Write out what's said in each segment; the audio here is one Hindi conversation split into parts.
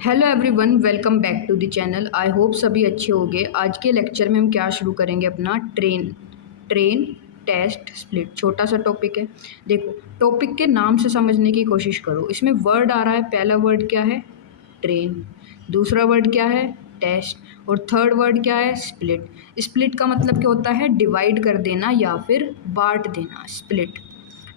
Hello everyone, welcome back to the channel. I hope सभी अच्छे होंगे। आज के लेक्चर में हम क्या शुरू करेंगे अपना ट्रेन टेस्ट स्प्लिट। छोटा सा टॉपिक है। देखो, टॉपिक के नाम से समझने की कोशिश करो। इसमें वर्ड आ रहा है, पहला वर्ड क्या है? ट्रेन। दूसरा वर्ड क्या है? टेस्ट। और थर्ड वर्ड क्या है? स्प्लिट। स्प्लिट का मतलब क्या होता है? डिवाइड कर देना या फिर बांट देना, स्प्लिट।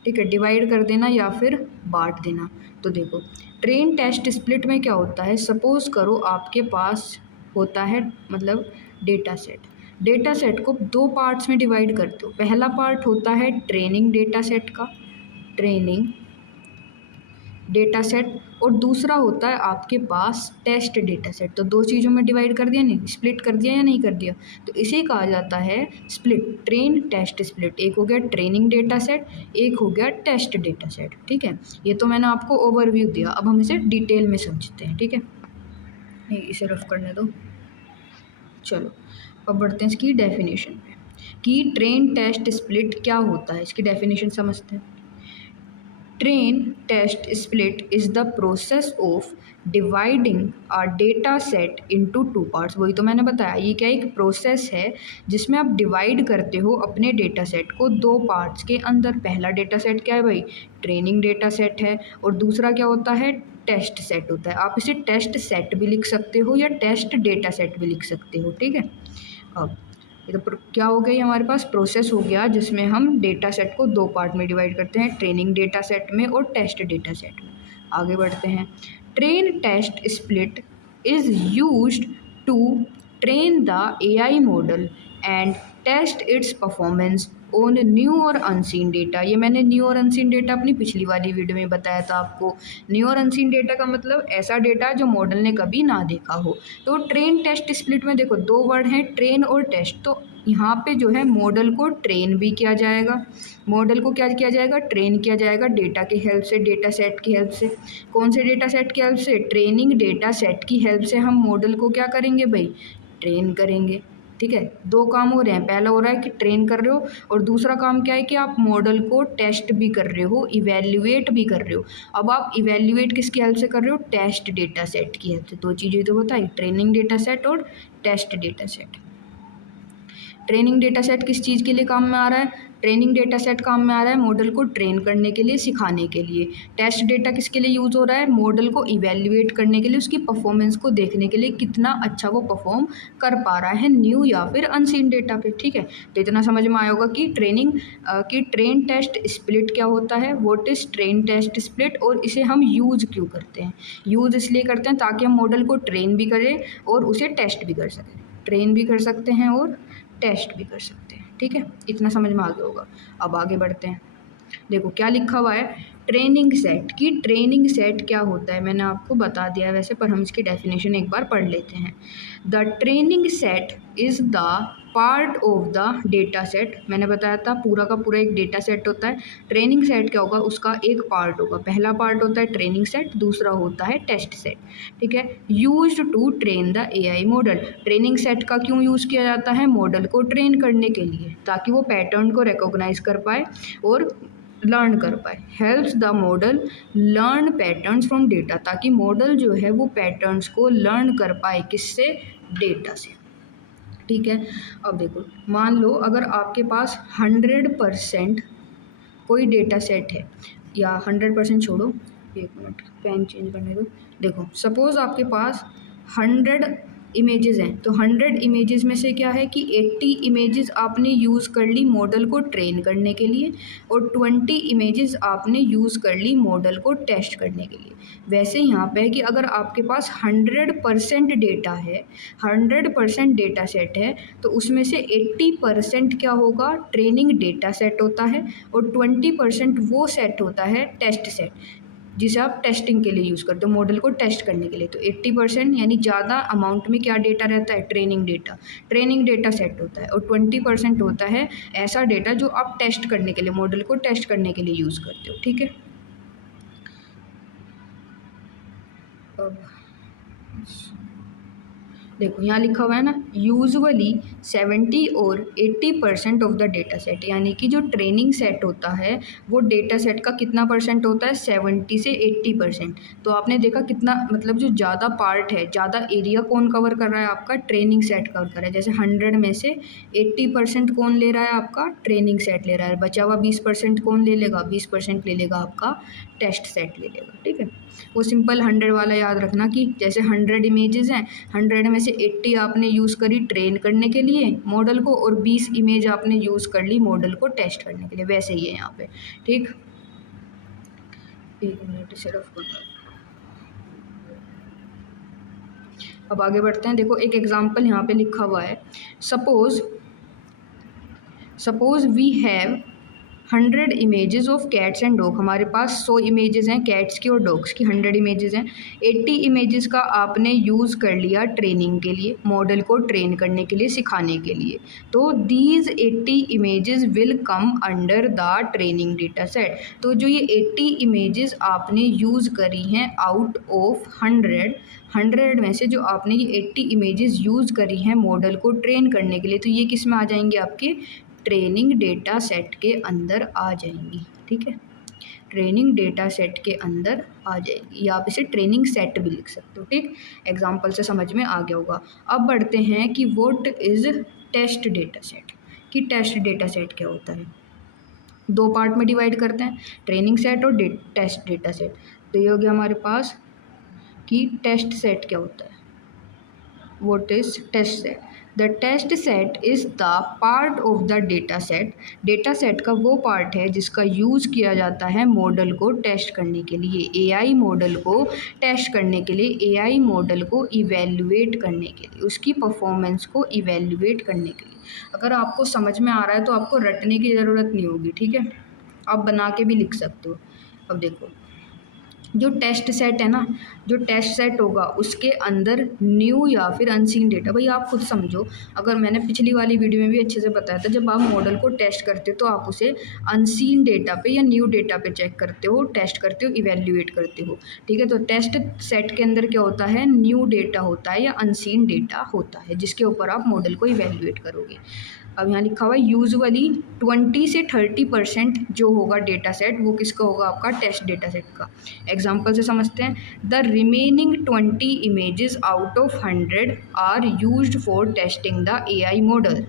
ठीक है, डिवाइड कर देना या फिर बांट देना। तो देखो, ट्रेन टेस्ट स्प्लिट में क्या होता है? सपोज करो आपके पास होता है मतलब डेटा सेट को दो पार्ट्स में डिवाइड करते हो। पहला पार्ट होता है ट्रेनिंग डेटा सेट का, ट्रेनिंग डेटा सेट, और दूसरा होता है आपके पास टेस्ट डेटा सेट। तो दो चीज़ों में डिवाइड कर दिया, नहीं स्प्लिट कर दिया या नहीं कर दिया, तो इसे कहा जाता है स्प्लिट, ट्रेन टेस्ट स्प्लिट। एक हो गया ट्रेनिंग डेटा सेट, एक हो गया टेस्ट डेटा सेट। ठीक है, ये तो मैंने आपको ओवरव्यू दिया। अब हम इसे डिटेल में समझते हैं। ठीक है, इसे रफ करने दो। चलो, अब बढ़ते हैं इसकी डेफिनेशन पे कि ट्रेन टेस्ट स्प्लिट क्या होता है। इसकी डेफिनेशन समझते हैं। Train test split is the process of dividing a data set into two parts। वही तो मैंने बताया, ये क्या एक प्रोसेस है जिसमें आप डिवाइड करते हो अपने डेटा सेट को दो पार्ट्स के अंदर। पहला डेटा सेट क्या है भाई? ट्रेनिंग डेटा सेट है, और दूसरा क्या होता है? टेस्ट सेट होता है। आप इसे टेस्ट सेट भी लिख सकते हो या टेस्ट डेटा सेट भी लिख सकते हो। ठीक है, अब ये तो क्या हो गया? हमारे पास प्रोसेस हो गया जिसमें हम डेटा सेट को दो पार्ट में डिवाइड करते हैं, ट्रेनिंग डेटा सेट में और टेस्ट डेटा सेट में। आगे बढ़ते हैं। Train test split is used to train the AI model and test its performance on new और अनसीन डेटा। ये मैंने न्यू और अनसीन डेटा अपनी पिछली वाली वीडियो में बताया था आपको। न्यू और अनसीन डेटा का मतलब ऐसा डेटा जो मॉडल ने कभी ना देखा हो। तो ट्रेन टेस्ट स्प्लिट में देखो दो वर्ड हैं, ट्रेन और टेस्ट। तो यहाँ पे जो है मॉडल को ट्रेन भी किया जाएगा। मॉडल को क्या किया जाएगा? ट्रेन किया जाएगा डेटा की हेल्प से, डेटा सेट की हेल्प से। कौन से डेटा सेट की हेल्प से? ट्रेनिंग डेटा सेट की हेल्प से हम मॉडल को क्या करेंगे भाई? ट्रेन करेंगे। ठीक है, दो काम हो रहे हैं। पहला हो रहा है कि ट्रेन कर रहे हो, और दूसरा काम क्या है कि आप मॉडल को टेस्ट भी कर रहे हो, इवेल्युएट भी कर रहे हो। अब आप इवेल्युएट किसकी हेल्प से कर रहे हो? टेस्ट डेटा सेट की हेल्प से। दो चीज़ें तो बताई, ट्रेनिंग डेटा सेट और test data set. Training data set किस चीज़ के लिए काम में आ रहा है? ट्रेनिंग डेटा सेट काम में आ रहा है मॉडल को ट्रेन करने के लिए, सिखाने के लिए। टेस्ट डेटा किसके लिए यूज़ हो रहा है? मॉडल को इवेल्युएट करने के लिए, उसकी परफॉर्मेंस को देखने के लिए, कितना अच्छा वो परफॉर्म कर पा रहा है न्यू या फिर अनसीन डेटा पे। ठीक है, तो इतना समझ में आया होगा कि ट्रेन टेस्ट स्प्लिट क्या होता है, what is train test split, और इसे हम यूज़ क्यों करते हैं। यूज़ इसलिए करते हैं ताकि हम मॉडल को ट्रेन भी करें और उसे टेस्ट भी कर सकें। ट्रेन भी कर सकते हैं और टेस्ट भी कर सकते हैं। ठीक है, इतना समझ में आ गया होगा। अब आगे बढ़ते हैं। देखो क्या लिखा हुआ है, ट्रेनिंग सेट की। ट्रेनिंग सेट क्या होता है मैंने आपको बता दिया है वैसे, पर हम इसकी डेफिनेशन एक बार पढ़ लेते हैं। The training set is the part of the data set. मैंने बताया था पूरा का पूरा एक डेटा सेट होता है। ट्रेनिंग सेट क्या होगा? उसका एक पार्ट होगा। पहला पार्ट होता है ट्रेनिंग सेट, दूसरा होता है टेस्ट सेट। ठीक है, used to train the AI model. Training set का क्यों यूज़ किया जाता है? मॉडल को ट्रेन करने के लिए, ताकि वो पैटर्न को रिकॉग्नाइज कर पाए और लर्न कर पाए। Helps the model learn patterns from data, ताकि मॉडल जो है वो पैटर्न्स को लर्न कर पाए, किससे? डेटा से। ठीक है, अब देखो, मान लो अगर आपके पास 100% कोई डेटा सेट है, या 100% छोड़ो, एक मिनट पेन चेंज करने दो। देखो सपोज़ आपके पास 100 इमेजेस हैं, तो 100 इमेजेस में से क्या है कि 80 इमेजेस आपने यूज़ कर ली मॉडल को ट्रेन करने के लिए, और 20 इमेजेस आपने यूज़ कर ली मॉडल को टेस्ट करने के लिए। वैसे यहाँ पे है कि अगर आपके पास 100% डेटा है, 100% डेटा सेट है, तो उसमें से 80% क्या होगा? ट्रेनिंग डेटा सेट होता है, और 20% वो सेट होता है टेस्ट सेट, जिसे आप टेस्टिंग के लिए यूज़ करते हो, मॉडल को टेस्ट करने के लिए। तो 80% यानी ज़्यादा अमाउंट में क्या डेटा रहता है? ट्रेनिंग डेटा सेट होता है, और 20% होता है ऐसा डेटा जो आप टेस्ट करने के लिए, मॉडल को टेस्ट करने के लिए यूज़ करते हो। ठीक है, अब देखो यहाँ लिखा हुआ है ना, यूजुअली 70 और 80% ऑफ द डेटा सेट, यानी कि जो ट्रेनिंग सेट होता है वो डेटा सेट का कितना परसेंट होता है, 70 से 80%। तो आपने देखा कितना, मतलब जो ज़्यादा पार्ट है, ज़्यादा एरिया कौन कवर कर रहा है, आपका ट्रेनिंग सेट कवर कर रहा है। जैसे 100 में से 80% कौन ले रहा है, आपका ट्रेनिंग सेट ले रहा है, बचा हुआ 20% कौन ले लेगा, 20% ले लेगा आपका टेस्ट सेट ले लेगा। ठीक है, वो सिंपल 100 वाला याद रखना कि जैसे 100 इमेजेस हैं, 100 में से 80 आपने यूज़ करी ट्रेन करने के लिए मॉडल को, और 20 इमेज आपने यूज़ कर ली मॉडल को टेस्ट करने के लिए। वैसे ही है यहाँ पे। ठीक, 1 मिनट सिर्फ। अब आगे बढ़ते हैं। देखो एक एग्जांपल यहाँ पे लिखा हुआ है, suppose we have 100 images of cats and dog. हमारे पास 100 इमेजेस हैं कैट्स की और डॉग्स की, 100 इमेजेस हैं। 80 इमेजेस का आपने यूज़ कर लिया ट्रेनिंग के लिए, मॉडल को ट्रेन करने के लिए, सिखाने के लिए। तो these 80 images will come under the training data set. तो जो ये 80 इमेजेस आपने यूज़ करी हैं आउट ऑफ 100 में से जो आपने ये 80 इमेजेस यूज़ करी हैं मॉडल को ट्रेन करने के लिए, तो ये किस में आ जाएंगे, आपके ट्रेनिंग डेटा सेट के अंदर आ जाएंगी। ठीक है, ट्रेनिंग डेटा सेट के अंदर आ जाएगी, या आप इसे ट्रेनिंग सेट भी लिख सकते हो। ठीक, एग्जांपल से समझ में आ गया होगा। अब बढ़ते हैं कि what is test data set, कि टेस्ट डेटा सेट क्या होता है। दो पार्ट में डिवाइड करते हैं, ट्रेनिंग सेट और टेस्ट डेटा सेट। तो ये हो गया हमारे पास कि टेस्ट सेट क्या होता है। What is test set? The test set is the part of the data set. Data set का वो पार्ट है जिसका यूज़ किया जाता है मॉडल को टेस्ट करने के लिए, एआई मॉडल को टेस्ट करने के लिए, एआई मॉडल को इवेल्युएट करने के लिए, उसकी परफॉर्मेंस को इवेल्युएट करने के लिए। अगर आपको समझ में आ रहा है तो आपको रटने की ज़रूरत नहीं होगी। ठीक है, आप बना के भी लिख सकते हो। अब देखो जो टेस्ट सेट है ना, जो टेस्ट सेट होगा उसके अंदर न्यू या फिर अनसीन डेटा, भाई आप खुद समझो। अगर मैंने पिछली वाली वीडियो में भी अच्छे से बताया था, जब आप मॉडल को टेस्ट करते हो तो आप उसे अनसीन डेटा पे या न्यू डेटा पे चेक करते हो, टेस्ट करते हो, इवेल्युएट करते हो। ठीक है, तो टेस्ट सेट के अंदर क्या होता है, न्यू डेटा होता है या अनसीन डेटा होता है, जिसके ऊपर आप मॉडल को इवेल्युएट करोगे। अब यहाँ लिखा हुआ है यूजुअली 20 से 30% जो होगा डेटा सेट वो किसका होगा, आपका टेस्ट डेटा सेट का। एग्जाम्पल से समझते हैं, the remaining 20 images out of 100 are used for testing the AI model.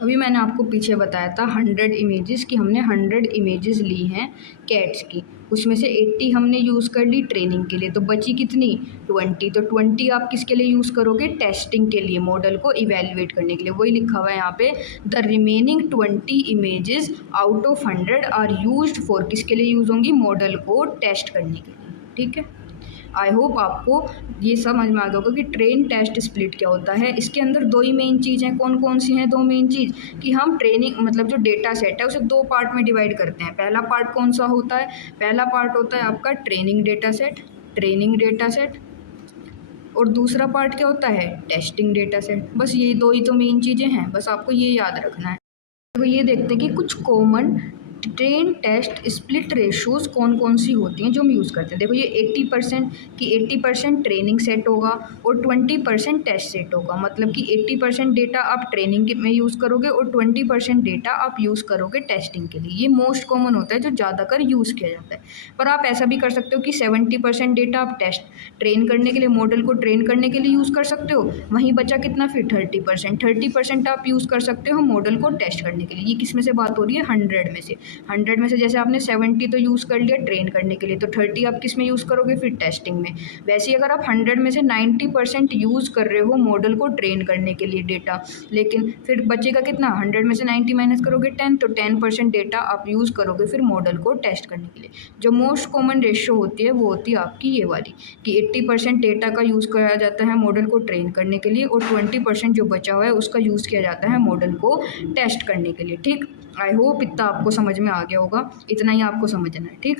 अभी मैंने आपको पीछे बताया था 100 इमेजेस की, हमने 100 इमेजेस ली हैं कैट्स की, उसमें से 80 हमने यूज़ कर ली ट्रेनिंग के लिए, तो बची कितनी, 20। तो 20 आप किसके लिए यूज़ करोगे, टेस्टिंग के लिए, मॉडल को इवेल्युएट करने के लिए। वही लिखा हुआ है यहाँ पे, the remaining 20 images out of 100 are used for, किसके लिए यूज़ होंगी, मॉडल को टेस्ट करने के लिए। ठीक है, आई होप आपको ये समझ में आ गया होगा कि ट्रेन टेस्ट स्प्लिट क्या होता है। इसके अंदर दो ही मेन चीज़ हैं, कौन कौन सी हैं, दो मेन चीज़, कि हम ट्रेनिंग मतलब जो डेटा सेट है उसे दो पार्ट में डिवाइड करते हैं। पहला पार्ट कौन सा होता है, पहला पार्ट होता है आपका ट्रेनिंग डेटा सेट, और दूसरा पार्ट क्या होता है, टेस्टिंग डेटा सेट। बस ये दो ही तो मेन चीज़ें हैं, बस आपको ये याद रखना है। तो ये देखते हैं कि कुछ common train test split ratios कौन कौन सी होती हैं जो हम यूज़ करते हैं। देखो ये 80% की 80% ट्रेनिंग सेट होगा और 20% टेस्ट सेट होगा। मतलब कि 80% डेटा आप ट्रेनिंग में यूज़ करोगे और 20% डेटा आप यूज़ करोगे टेस्टिंग के लिए। ये मोस्ट कॉमन होता है जो ज़्यादातर यूज़ किया जाता है। पर आप ऐसा भी कर सकते हो कि 70% डेटा आप ट्रेन करने के लिए, मॉडल को ट्रेन करने के लिए यूज़ कर सकते हो, वहीं बचा कितना फिर 30% आप यूज़ कर सकते हो मॉडल को टेस्ट करने के लिए। ये किस में से बात हो रही है, 100 में से। 100 में से जैसे आपने 70 तो यूज़ कर लिया ट्रेन करने के लिए, तो 30 आप किस में यूज़ करोगे, फिर टेस्टिंग में। वैसे ही अगर आप 100 में से 90% यूज़ कर रहे हो मॉडल को ट्रेन करने के लिए डेटा, लेकिन फिर बचेगा कितना, 100 में से 90 माइनस करोगे 10, तो 10% डेटा आप यूज़ करोगे फिर मॉडल को टेस्ट करने के लिए। जो मोस्ट कॉमन रेशियो होती है वो होती है आपकी ये वाली, कि 80% डेटा का यूज़ करा जाता है मॉडल को ट्रेन करने के लिए और 20% जो बचा हुआ है उसका यूज़ किया जाता है मॉडल को टेस्ट करने के लिए। ठीक, आई होप इतना आपको समझ में आ गया होगा, इतना ही आपको समझना है। ठीक,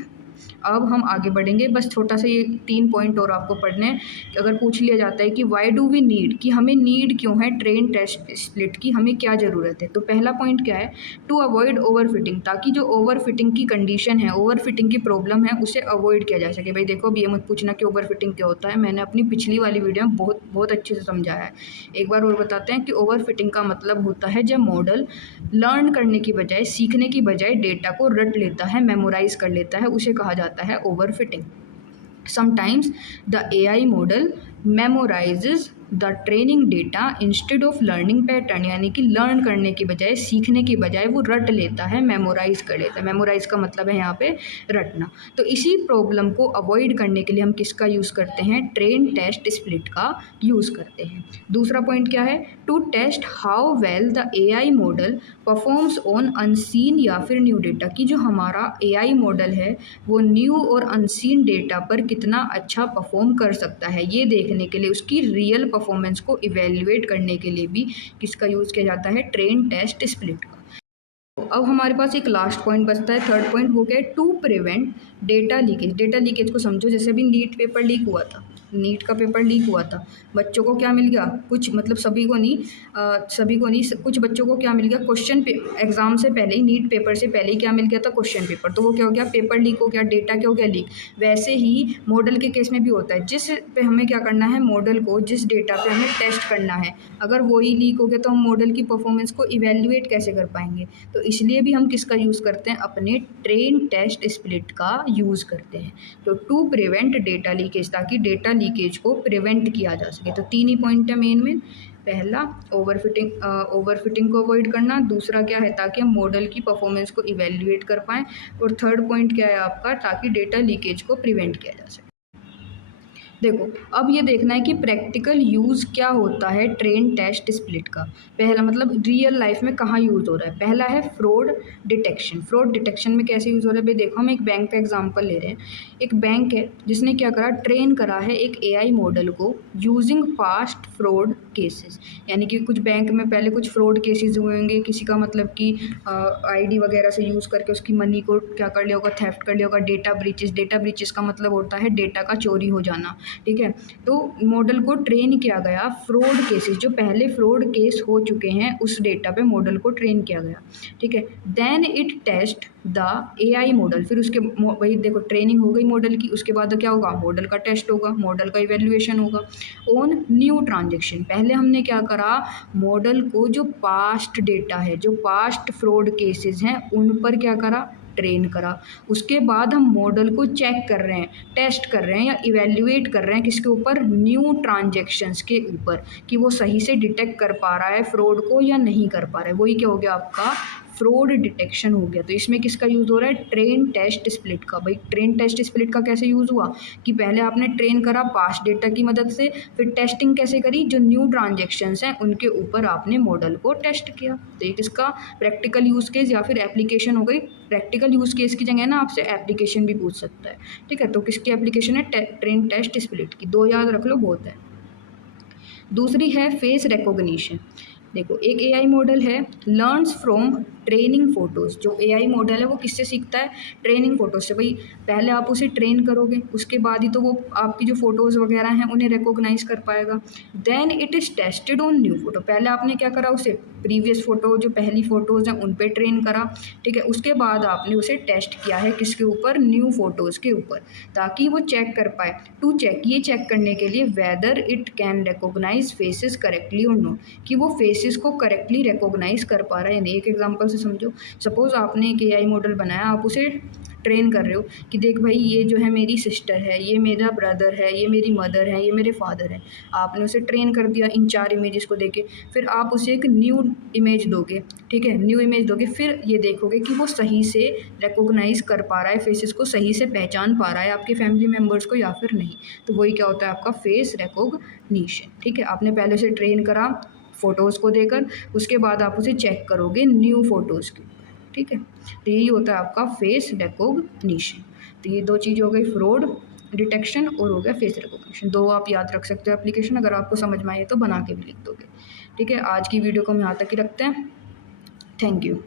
अब हम आगे बढ़ेंगे, बस छोटा सा ये 3 पॉइंट और आपको पढ़ने हैं। अगर पूछ लिया जाता है कि वाई डू वी नीड, कि हमें नीड क्यों है ट्रेन टेस्ट स्प्लिट की, हमें क्या ज़रूरत है, तो पहला पॉइंट क्या है, टू अवॉइड ओवर फिटिंग, ताकि जो ओवर फिटिंग की कंडीशन है, ओवर फिटिंग की प्रॉब्लम है, उसे अवॉइड किया जा सके। भाई देखो, अब ये मत पूछना कि ओवर फिटिंग क्या होता है, मैंने अपनी पिछली वाली वीडियो में बहुत बहुत अच्छे से समझाया है। एक बार और बताते हैं कि ओवर फिटिंग का मतलब होता है जब मॉडल लर्न करने की बजाय, सीखने की बजाय डेटा को रट लेता है, मेमोराइज कर लेता है, उसे कहा जाता है over fitting. Sometimes the AI model memorizes the training data instead of learning pattern, यानी कि लर्न करने की बजाय, सीखने की बजाय वो रट लेता है, मेमोराइज कर लेता है। मेमोराइज का मतलब है यहाँ पे रटना। तो इसी प्रॉब्लम को अवॉइड करने के लिए हम किसका यूज़ करते हैं, ट्रेन टेस्ट स्प्लिट का यूज़ करते हैं। दूसरा पॉइंट क्या है, to test how well the AI model performs on unseen या फिर न्यू डेटा, की जो हमारा AI मॉडल है वो न्यू और अनसीन डेटा पर कितना अच्छा परफॉर्म कर सकता है, ये देखने के लिए, उसकी रियल परफॉर्मेंस को इवेल्युएट करने के लिए भी किसका यूज़ किया जाता है, ट्रेन टेस्ट स्प्लिट का। तो अब हमारे पास एक लास्ट पॉइंट बचता है, थर्ड पॉइंट, वो क्या है, to prevent data leakage. Data leakage को समझो, जैसे अभी नीट पेपर लीक हुआ था, नीट का पेपर लीक हुआ था, बच्चों को क्या मिल गया, कुछ मतलब सभी को नहीं, कुछ बच्चों को क्या मिल गया, क्वेश्चन पे एग्जाम से पहले ही, नीट पेपर से पहले ही क्या मिल गया था, क्वेश्चन पेपर। तो वो क्या हो गया, पेपर लीक हो गया, डेटा क्या हो गया, लीक। वैसे ही मॉडल के केस में भी होता है, जिस पे हमें क्या करना है, मॉडल को जिस डेटा पे हमें टेस्ट करना है, अगर वही लीक हो गया तो हम मॉडल की परफॉर्मेंस को इवेल्युएट कैसे कर पाएंगे। तो इसलिए भी हम किसका यूज़ करते हैं, अपने ट्रेन टेस्ट स्प्लिट का यूज़ करते हैं। तो टू प्रिवेंट डेटा लीकेज, ताकि डेटा लीकेज को प्रिवेंट किया जा सके। तो 3 ही पॉइंट है मेन में, पहला ओवरफिटिंग को अवॉइड करना, दूसरा क्या है, ताकि हम मॉडल की परफॉर्मेंस को इवेल्युएट कर पाएँ, और थर्ड पॉइंट क्या है आपका, ताकि डेटा लीकेज को प्रिवेंट किया जा सके। देखो, अब ये देखना है कि प्रैक्टिकल यूज़ क्या होता है ट्रेन टेस्ट स्प्लिट का। पहला मतलब रियल लाइफ में कहाँ यूज़ हो रहा है, पहला है फ्रॉड डिटेक्शन। फ्रॉड डिटेक्शन में कैसे यूज़ हो रहा है भाई, देखो हम एक बैंक का एग्जांपल ले रहे हैं। एक बैंक है जिसने क्या करा, ट्रेन करा है एक AI मॉडल को यूजिंग पास्ट फ्रॉड केसेस, यानी कि कुछ बैंक में पहले कुछ फ्रॉड केसेस हुए होंगे, किसी का मतलब कि ID वगैरह से यूज़ करके उसकी मनी को क्या कर लिया होगा, थेफ्ट कर लिया होगा। डेटा ब्रीचेस का मतलब होता है डेटा का चोरी हो जाना, ठीक है। तो मॉडल को ट्रेन किया गया फ्रॉड केसेस, जो पहले फ्रॉड केस हो चुके हैं उस डेटा पे मॉडल को ट्रेन किया गया, ठीक है। Then it test the AI model, फिर उसके वही देखो, ट्रेनिंग हो गई मॉडल की, उसके बाद क्या होगा, मॉडल का टेस्ट होगा, मॉडल का इवेल्युएशन होगा ऑन न्यू ट्रांजेक्शन। पहले हमने क्या करा, मॉडल को जो पास्ट डेटा है, जो पास्ट फ्रॉड केसेस हैं, उन पर क्या करा, ट्रेन करा। उसके बाद हम मॉडल को चेक कर रहे हैं, टेस्ट कर रहे हैं या इवेल्युएट कर रहे हैं किसके ऊपर, न्यू ट्रांजेक्शन्स के ऊपर, कि वो सही से डिटेक्ट कर पा रहा है फ्रॉड को या नहीं कर पा रहा है। वही क्या हो गया आपका, फ्रॉड डिटेक्शन हो गया। तो इसमें किसका यूज़ हो रहा है, ट्रेन टेस्ट स्प्लिट का। भाई ट्रेन टेस्ट स्प्लिट का कैसे यूज़ हुआ, कि पहले आपने ट्रेन करा पास्ट डेटा की मदद से, फिर टेस्टिंग कैसे करी, जो न्यू ट्रांजेक्शन्स हैं उनके ऊपर आपने मॉडल को टेस्ट किया। तो ये किसका प्रैक्टिकल यूज़ केस या फिर एप्लीकेशन हो गई। प्रैक्टिकल यूज़ केस की जगह ना आपसे एप्लीकेशन भी पूछ सकता है, ठीक है। तो किसकी एप्लीकेशन है, ट्रेन टेस्ट स्प्लिट की। 2 याद रख लो, बहुत है। दूसरी है फेस रिकॉग्निशन। देखो, एक AI मॉडल है, लर्न्स फ्रॉम ट्रेनिंग फ़ोटोज़। जो AI मॉडल है वो किससे सीखता है, ट्रेनिंग फ़ोटोज़ से। भाई पहले आप उसे ट्रेन करोगे, उसके बाद ही तो वो आपकी जो फ़ोटोज़ वगैरह हैं उन्हें रिकॉग्नाइज़ कर पाएगा। Then it is tested on new photo. पहले आपने क्या करा, उसे प्रीवियस फ़ोटो, जो पहली फ़ोटोज़ हैं उन पे ट्रेन करा, ठीक है। उसके बाद आपने उसे टेस्ट किया है किसके ऊपर, न्यू फ़ोटोज़ के ऊपर, ताकि वो चेक कर पाए। टू चेक, ये चेक करने के लिए whether it can recognize faces correctly और नॉट, कि वो फेसेस को करेक्टली रिकॉग्नाइज कर पा रहा है या नहीं। एक एग्जांपल से समझो, सपोज आपने एक AI मॉडल बनाया, आप उसे ट्रेन कर रहे हो कि देख भाई, ये जो है मेरी सिस्टर है, ये मेरा ब्रदर है, ये मेरी मदर है, ये मेरे फादर है। आपने उसे ट्रेन कर दिया इन 4 इमेजेस को देके, फिर आप उसे एक न्यू इमेज दोगे, ठीक है, न्यू इमेज दोगे, फिर ये देखोगे कि वो सही से रिकॉग्नाइज कर पा रहा है, फेसेस को सही से पहचान पा रहा है आपके फैमिली मेम्बर्स को या फिर नहीं। तो वही क्या होता है आपका फेस रिकॉग्निशन, ठीक है। आपने पहले से ट्रेन करा फ़ोटोज़ को देकर, उसके बाद आप उसे चेक करोगे न्यू फ़ोटोज़ के ऊपर, ठीक है। तो यही होता है आपका फेस रिकॉग्निशन। तो ये 2 चीज़ हो गई, फ्रॉड डिटेक्शन और हो गया फेस रिकॉग्निशन। 2 आप याद रख सकते हो एप्लीकेशन, अगर आपको समझ में आए तो बना के भी लिख दोगे, ठीक है। आज की वीडियो को हम यहाँ तक ही रखते हैं। Thank you.